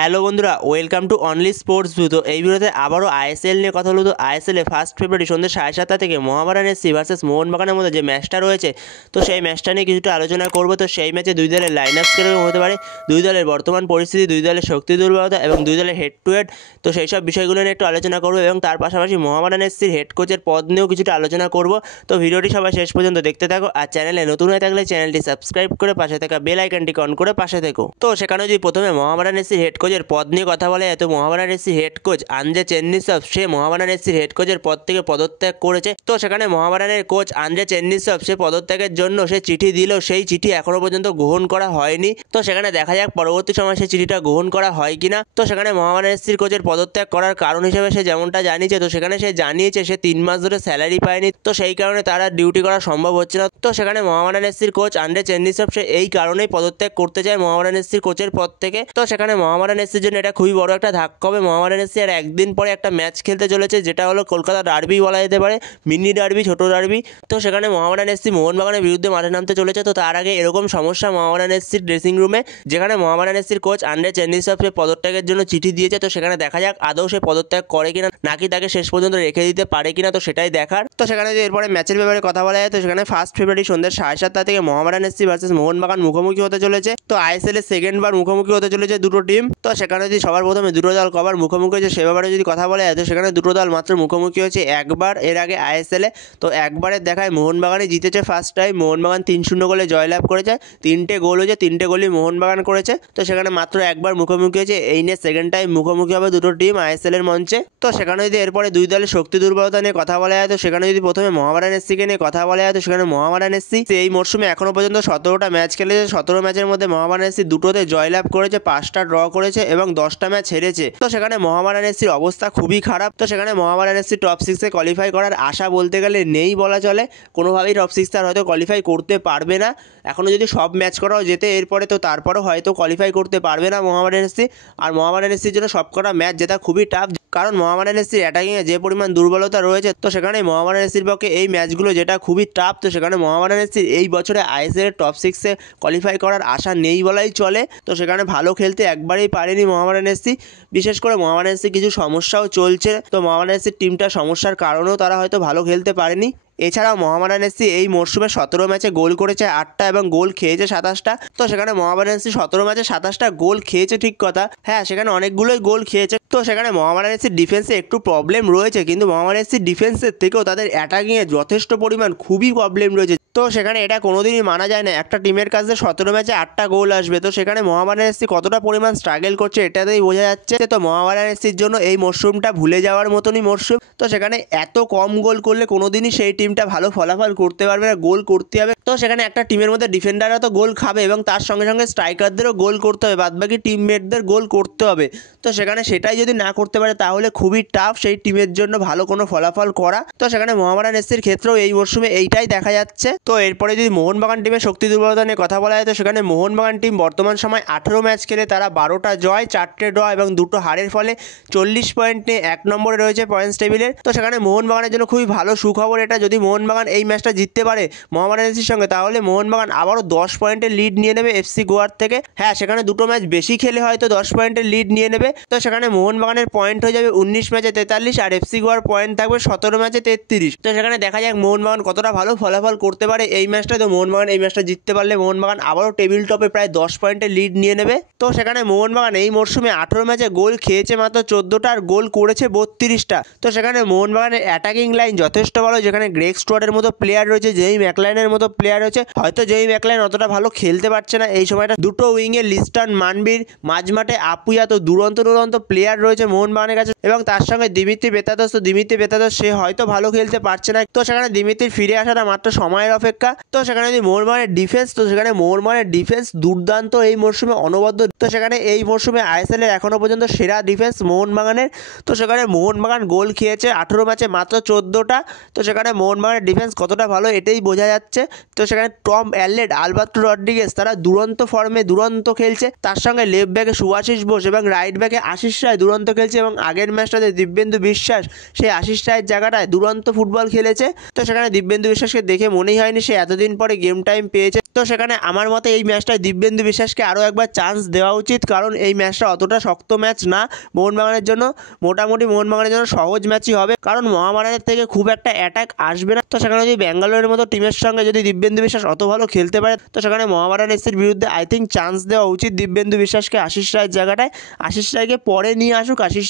Hello বন্ধুরা, welcome to only sports view. তো এই ভিডিওতে আবারও আইএসএল নিয়ে কথা হলো। তো আইএসএলে 1 ফেব্রুয়ারি সন্ধ্যে 7:30 থেকে মোহামেডান এফসি ভার্সেস মোহনবাগানের মধ্যে যে ম্যাচটা রয়েছে, তো সেই ম্যাচটা নিয়ে কিছুটা আলোচনা করবো। তো সেই ম্যাচে দুই দলের লাইন আপ কীরকম হতে পারে, দুই দলের বর্তমান পরিস্থিতি, দুই দলের শক্তি দুর্বলতা এবং দুই দলের হেড টু হেড, তো সেই সব বিষয়গুলো নিয়ে একটু আলোচনা করবো এবং তার পাশাপাশি মোহামেডান এফসির হেড কোচের পদ নিয়েও কিছুটা আলোচনা করবো। তো ভিডিওটি সবাই শেষ পর্যন্ত দেখতে থাকো, আর চ্যানেলে নতুন হয়ে থাকলে চ্যানেলটি সাবস্ক্রাইব করে পাশে থাকা বেল আইকনটি অন করে পাশে থেকো। তো সেখানে যদি প্রথমে মোহামেডান এফসির হেড কোচের পদ নিয়ে কথা বলে, তো মোহামেডান এফসির হেড কোচ আন্দ্রে চেন্নিসভ সে মোহামেডান এফসির হেড কোচের পদ থেকে পদত্যাগ করেছে। তো সেখানে মোহামেডানের কোচ আন্দ্রে চেন্নিসভ সে পদত্যাগের জন্য সে চিঠি দিল, সেই চিঠি এখনো পর্যন্ত গ্রহণ করা হয়নি। তো সেখানে দেখা যাক পরবর্তী সময় সেই চিঠিটা গ্রহণ করা হয় কিনা। তো সেখানে মোহামেডান এফসির কোচের পদত্যাগ করার কারণ হিসেবে সে যেমনটা জানিয়েছে, তো সেখানে সে জানিয়েছে সে 3 মাস ধরে স্যালারি পায়নি, তো সেই কারণে তার আর ডিউটি করা সম্ভব হচ্ছে না। তো সেখানে মোহামেডান এফসির কোচ আন্দ্রে চেন্নিসভ সে এই কারণেই পদত্যাগ করতে চায় মোহামেডান এফসির কোচের পদ থেকে। তো সেখানে মোহামেডান এফসির জন্য এটা খুবই বড় একটা ধাক্কা হবে। মোহামেডান এফসি আর একদিন পরে একটা ম্যাচ খেলতে চলেছে, যেটা হলো কলকাতা ডার্বি বলা যেতে পারে, মিনি ডার্বি, ছোট ডার্বি। তো সেখানে মোহামেডান এফসি মোহনবাগানের বিরুদ্ধে মাঠে নামতে চলেছে। তো তার আগে এরকম সমস্যা মোহামেডান এফসির ড্রেসিং রুমে, যেখানে মোহামেডান এফসির কোচ আন্দ্রে চেন্নিসভ সে পদত্যাগের জন্য চিঠি দিয়েছে। তো সেখানে দেখা যাক আদৌ সে পদত্যাগ করে কিনা, নাকি তাকে শেষ পর্যন্ত রেখে দিতে পারে কিনা, তো সেটাই দেখার। তো সেখানে যদি এরপরে ম্যাচের ব্যাপারে কথা বলা যায়, তো সেখানে 1 ফেব্রুয়ারি সন্ধ্যে 7:30 থেকে মোহামেডান এফসি ভার্সেস মোহনবাগান মুখোমুখি হতে চলেছে। তো আইএসএল এর সেকেন্ড বার মুখোমুখি হতে চলেছে দুটো টিম। তো সেখানে যদি সবার প্রথমে দুটো দল কবার মুখোমুখি হয়েছে সে ব্যাপারে যদি কথা বলা যায়, তো সেখানে দুটো দল মাত্র মুখোমুখি হয়েছে একবার এর আগে আইএসএলে। তো একবারের দেখায় মোহনবাগানই জিতেছে ফার্স্ট টাইম। মোহনবাগান 3-0 গোলে জয়লাভ করেছে, 3টে গোল হয়েছে, 3টে গোলই মোহনবাগান করেছে। তো সেখানে মাত্র একবার মুখোমুখি হয়েছে, এই নিয়ে সেকেন্ড টাইম মুখোমুখি হবে দুটো টিম আইএসএল এর মঞ্চে। তো সেখানে যদি এরপরে দুই দলের শক্তি দুর্বলতা নিয়ে কথা বলা যায়, তো সেখানে যদি প্রথমে মোহামেডান এফসিকে নিয়ে কথা বলা যায়, তো সেখানে মোহামেডান এফসি এই মরশুমে এখনো পর্যন্ত 17টা ম্যাচ খেলেছে। 17 ম্যাচের মধ্যে মোহামেডান এফসি দুটোতে জয়লাভ করেছে, 5টা ড্র করেছে এবং 10টা ম্যাচ হেরেছে। তো সেখানে মোহামেডান এফসির অবস্থা খুবই খারাপ। তো সেখানে মোহামেডান এফসি টপ 6-এ কোয়ালিফাই করার আশা বলতে গেলে নেই বলা চলে, কোনোভাবেই টপ 6 আর হয়তো কোয়ালিফাই করতে পারবে না। এখনও যদি সব ম্যাচ করাও যেতে এরপরে, তো তারপরেও হয়তো কোয়ালিফাই করতে পারবে না মোহামেডান এফসি। আর মোহামেডান এফসির জন্য সবকটা ম্যাচ জেতা খুবই টাফ, কারণ মোহামেডান এফসির অ্যাটাকিংয়ে যে পরিমাণ দুর্বলতা রয়েছে। তো সেখানে মোহামেডান এফসির পক্ষে এই ম্যাচগুলো যেটা খুবই টাফ। তো সেখানে মোহামেডান এফসির এই বছরে আইএসএল টপ 6-এ কোয়ালিফাই করার আশা নেই বলাই চলে। তো সেখানে ভালো খেলতে একবারেই পারেনি মোহামেডান এফসি, বিশেষ করে মোহামেডান এফসি কিছু সমস্যাও চলছে। তো মোহামেডান এফসির টিমটা সমস্যার কারণেও তারা হয়তো ভালো খেলতে পারেনি। এছাড়াও মোহামেডান এফসি এই মরশুমে 17 ম্যাচে গোল করেছে 8টা এবং গোল খেয়েছে 27টা। তো সেখানে মোহামেডান এফসি 17 ম্যাচে 27টা গোল খেয়েছে ঠিক কথা, হ্যাঁ সেখানে অনেকগুলোই গোল খেয়েছে। তো সেখানে মোহামেডান এফসির ডিফেন্সে একটু প্রবলেম রয়েছে, কিন্তু মোহামেডান এফসির ডিফেন্সের থেকেও তাদের অ্যাটাকিংয়ে যথেষ্ট পরিমাণ খুবই প্রবলেম রয়েছে। তো সেখানে এটা কোনোদিনই মানা যায় না একটা টিমের কাছে 17 ম্যাচে 8টা গোল আসবে। তো সেখানে মোহামেডান এফসি কতটা পরিমাণ স্ট্রাগল করছে এটাতেই বোঝা যাচ্ছে। তো মোহামেডান এফসির জন্য এই মরশুমটা ভুলে যাওয়ার মতনই মরশুম। তো সেখানে এত কম গোল করলে কোনোদিনই সেই টিমটা ভালো ফলাফল করতে পারবে না, গোল করতে হবে। তো সেখানে একটা টিমের মধ্যে ডিফেন্ডাররা তো গোল খাবে এবং তার সঙ্গে সঙ্গে স্ট্রাইকারদেরও গোল করতে হবে, বাদবাকি টিমমেটদের গোল করতে হবে। তো সেখানে সেটাই যদি না করতে পারে তাহলে খুবই টাফ সেই টিমের জন্য ভালো কোনো ফলাফল করা। তো সেখানে মোহামেডান এফসির ক্ষেত্রেও এই মরশুমে এইটাই দেখা যাচ্ছে। তো এরপরে যদি মোহনবাগান টিমের শক্তি দুর্বলতা নিয়ে কথা বলা যায়, তো সেখানে মোহনবাগান টিম বর্তমান সময় 18 ম্যাচ খেলে তারা 12টা জয়, 4টে ড্র এবং 2টো হারের ফলে 40 পয়েন্ট নিয়ে 1 নম্বরে রয়েছে পয়েন্টস টেবিলের। তো সেখানে মোহনবাগানের জন্য খুবই ভালো সুখবর এটা, যদি মোহনবাগান এই ম্যাচটা জিততে পারে মোহামেডান এফসির সঙ্গে, তাহলে মোহনবাগান আবারও 10 পয়েন্টের লিড নিয়ে নেবে এফসি গোয়ার থেকে। হ্যাঁ সেখানে দুটো ম্যাচ বেশি খেলে হয়তো 10 পয়েন্টের লিড নিয়ে নেবে। তো সেখানে মোহনবাগানের পয়েন্ট হয়ে যাবে 19 ম্যাচে 43 আর এফসি গোয়ার পয়েন্ট থাকবে 17 ম্যাচে 33। তো সেখানে দেখা যাক মোহনবাগান কতটা ভালো ফলাফল করতে পারে এই ম্যাচটা। তো মোহনবাগান এই ম্যাচটা জিততে পারলে মোহনবাগান আবারও টেবিল টপে প্রায় 10 পয়েন্টের লিড নিয়ে নেবে। তো সেখানে মোহনবাগান এই মরশুমে 18 ম্যাচে গোল খেয়েছে মাত্র 14টা আর গোল করেছে 32টা। তো সেখানে মোহনবাগানের অ্যাটাকিং লাইন যথেষ্ট ভালো, যেখানে গ্রেগ স্টুয়ার্টের মতো প্লেয়ার রয়েছে, জেমি ম্যাকলাইনের মতো প্লেয়ার রয়েছে। হয়তো জেমি ম্যাকলাইন অতটা ভালো খেলতে পারছে না এই সময়টা, দুটো উইংয়ে লিস্টন, মানবীর, মাঝমাঠে আপুয়া, তো দুরন্ত প্লেয়ার রয়েছে মোহনবাগানের কাছে এবং তার সঙ্গে দিমিত্রি বেতাদস। তো দিমিত্রি বেতাদস সে হয়তো ভালো খেলতে পারছে না। তো সেখানে দিমিত্রির ফিরে আসাটা মাত্র সময়ের অপেক্ষা। তো সেখানে যদি মোহনবাগানের ডিফেন্স, তো সেখানে মোহনবাগানের ডিফেন্স দুর্দান্ত এই মরশুমে অনবদ্য। তো সেখানে এই মরশুমে আইএসএল এর এখনো পর্যন্ত সেরা ডিফেন্স মোহনবাগানের। তো সেখানে মোহনবাগান গোল খেয়েছে 18 ম্যাচে মাত্র 14টা। তো সেখানে মোহনবাগান মোহনবাগানের ডিফেন্স কতটা ভালো এটাই বোঝা যাচ্ছে। তো সেখানে টম অ্যাললেট, আলবার্তো রড্রিগেজ তারা দুরন্ত ফর্মে দুরন্ত খেলছে। তার সঙ্গে লেফট ব্যাকে শুভাশিস বোস এবং রাইট ব্যাকে আশিস রায় দুরন্ত খেলছে। এবং আগের ম্যাচটাতে দিব্যেন্দু বিশ্বাস সেই আশিস রায়ের জায়গাটায় দুরন্ত ফুটবল খেলেছে। তো সেখানে দিব্যেন্দু বিশ্বাসকে দেখে মনেই হয়নি সে এতদিন পরে গেম টাইম পেয়েছে। তো সেখানে আমার মতে এই ম্যাচটায় দিব্যেন্দু বিশ্বাসকে আরও একবার চান্স দেওয়া উচিত, কারণ এই ম্যাচটা অতটা শক্ত ম্যাচ না মোহনবাগানের জন্য। মোটামুটি মোহনবাগানের জন্য সহজ ম্যাচই হবে, কারণ মোহামেডানের থেকে খুব একটা অ্যাটাক আসবে না। তো সেখানে যদি ব্যাঙ্গালোরের মতো টিমের সঙ্গে যদি দিব্যেন্দু বিশ্বাস অত ভালো খেলতে পারে, তো সেখানে মোহামেডান এসির বিরুদ্ধে আই থিঙ্ক চান্স দেওয়া উচিত দিব্যেন্দু বিশ্বাসকে আশিস রায়ের জায়গাটায়। আশিস রায়কে পরে নিয়ে আসুক, আশিস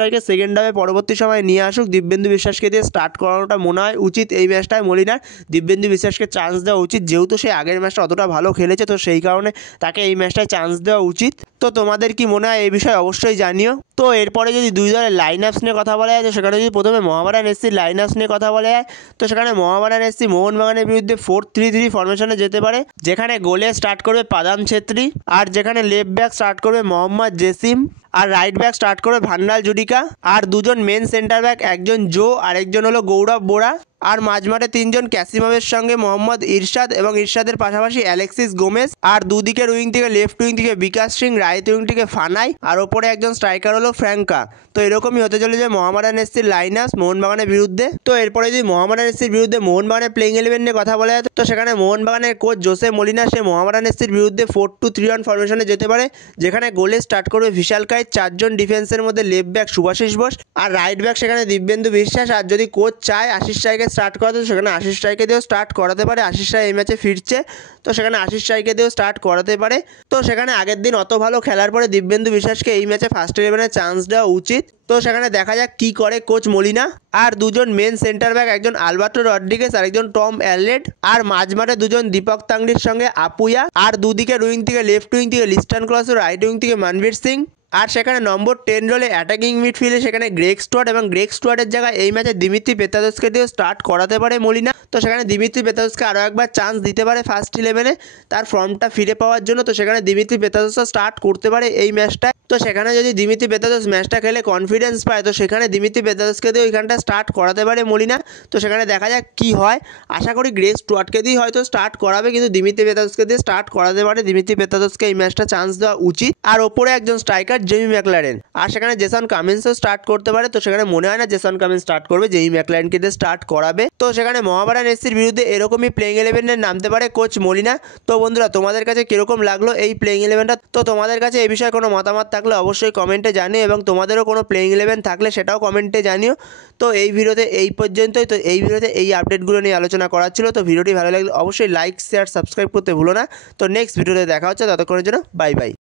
রায়কে সেকেন্ড হাফে পরবর্তী সময় নিয়ে আসুক। দিব্যেন্দু বিশ্বাসকে দিয়ে স্টার্ট করানোটা মনে হয় উচিত এই ম্যাচটায় মলিনার। দিব্যেন্দু বিশ্বাসকে চান্স দেওয়া উচিত, যেহেতু সে আগের ম্যাচটা অতটা ভালো খেলেছে, তো সেই কারণে তাকে এই ম্যাচটায় চান্স দেওয়া উচিত। তো তোমাদের কি মনে হয় এই বিষয়ে অবশ্যই জানিও। তো এরপরে যদি দুই দলের লাইন আপস নিয়ে কথা বলা যায়, তো সেখানে যদি প্রথমে মোহামেডান এসির লাইন আপস নিয়ে কথা বলা যায়, তো সেখানে মোহামেডান এসি মোহনবাগানের বিরুদ্ধে 4-3-3 ফরমেশনে যেতে পারে, যেখানে গোলে স্টার্ট করবে পাদান ছেত্রী, আর যেখানে লেফট ব্যাক স্টার্ট করবে মোহাম্মদ জেসিম, আর রাইট ব্যাক স্টার্ট করবে ভান্ডাল জুডিকা, আর দুজন মেন সেন্টার ব্যাক, একজন জো আর একজন হলো গৌরব বোরা, আর মাঝমাঠে তিনজন ক্যাসিমাভের সঙ্গে মোহাম্মদ ইরশাদ এবং ইরশাদের পাশাপাশি অ্যালেক্সিস গোমেজ, আর দুদিকের উইং থেকে লেফট উইং থেকে বিকাশ সিং, রাইট উইং থেকে ফানাই, আর ওপরে একজন স্ট্রাইকার হলো ফ্র্যাঙ্কা। তো এরকমই হতে চলেছে মোহামেডান এসির লাইন আপস মোহনবাগানের বিরুদ্ধে। তো এরপরে যদি মোহামেডান এসির বিরুদ্ধে মোহনবাগানের প্লেইং 11 নিয়ে কথা বলা যায়, তো সেখানে মোহনবাগানের কোচ জোসে মলিনা সে মোহামেডান এসির বিরুদ্ধে 4-2-3-1 ফরমেশনে যেতে পারে, যেখানে গোলে স্টার্ট করবে বিশাল কাই, চারজন ডিফেন্সের মধ্যে লেফট ব্যাক শুভাশিস বোস, আর রাইট ব্যাক সেখানে দিব্যেন্দু বিশ্বাস। আর যদি কোচ চায় আশিস রায়কে স্টার্ট করাতে, সেখানে আশিস রায়কে দিয়েও স্টার্ট করাতে পারে। আশিস রায় এই ম্যাচে ফিরছে, তো সেখানে আশিস রায়কে দিয়েও স্টার্ট করাতে পারে। তো সেখানে আগের দিন অত ভালো খেলার পরে দিব্যেন্দু বিশ্বাসকে এই ম্যাচে ফার্স্ট 11-এ চান্স দেওয়া উচিত। তো সেখানে দেখা যাক কি করে কোচ মলিনা। আর দুজন মেন সেন্টার ব্যাক, একজন আলবার্তো রড্রিগেজ আর একজন টম অ্যাললেট, আর মাঝমাঠে দুজন দীপক তাংড়ির সঙ্গে আপুয়া, আর দুদিকে উইং থেকে লেফট উইং থেকে লিস্টন ক্লস, রাইট উইং থেকে মনবীর সিং, আর সেখানে নম্বর 10 রোলে অ্যাটাকিং মিডফিল্ডে সেখানে গ্রেগ স্টুয়ার্ট, এবং গ্রেগ স্টুয়ার্টের জায়গায় এই ম্যাচে দিমিত্রি পেত্রাদোসকে দিয়েও স্টার্ট করাতে পারে মলিনা। তো সেখানে দিমিত্রি পেত্রাদোসকে আরও একবার চান্স দিতে পারে ফার্স্ট 11-এ তার ফর্মটা ফিরে পাওয়ার জন্য। তো সেখানে দিমিত্রি পেত্রাদোসও স্টার্ট করতে পারে এই ম্যাচটায়। তো সেখানে যদি দিমিত্রি পেত্রাদোস ম্যাচটা খেলে কনফিডেন্স পায়, তো সেখানে দিমিত্রি পেত্রাদোসকে দিয়ে ওইখানটা স্টার্ট করাতে পারে মলিনা। তো সেখানে দেখা যাক কি হয়। আশা করি গ্রেগ স্টুয়ার্টকে দিয়ে হয়তো স্টার্ট করাবে, কিন্তু দিমিত্রি পেত্রাদোসকে দিয়ে স্টার্ট করাতে পারে। দিমিত্রি পেত্রাদোসকে এই ম্যাচটা চান্স দেওয়া উচিত। আর ওপরে একজন স্ট্রাইকার জেমি ম্যাকলারেন, আর সেখানে জেসন কামিন্সও স্টার্ট করতে পারে। তো সেখানে মনে হয় না জেসন কামিন্স স্টার্ট করবে, জেমি ম্যাকলারেনকে দিয়ে স্টার্ট করাবে। তো সেখানে মোহামেডান এসির বিরুদ্ধে এরকমই প্লেইং 11-এ নামতে পারে কোচ মলিনা। তো বন্ধুরা, তোমাদের কাছে কীরকম লাগলো এই প্লেইং 11টা? তো তোমাদের কাছে এই বিষয়ে কোনো মতামত থাকলে অবশ্যই কমেন্টে জানিও, এবং তোমাদেরও কোনো প্লেইং 11 থাকলে সেটাও কমেন্টে জানিও। তো এই ভিডিওতে এই পর্যন্তই। তো এই ভিডিওতে এই আপডেটগুলো নিয়ে আলোচনা করার ছিল। তো ভিডিওটি ভালো লাগলে অবশ্যই লাইক, শেয়ার, সাবস্ক্রাইব করতে ভুলো না। তো নেক্সট ভিডিওতে দেখা হচ্ছে, ততক্ষণের জন্য বাই বাই।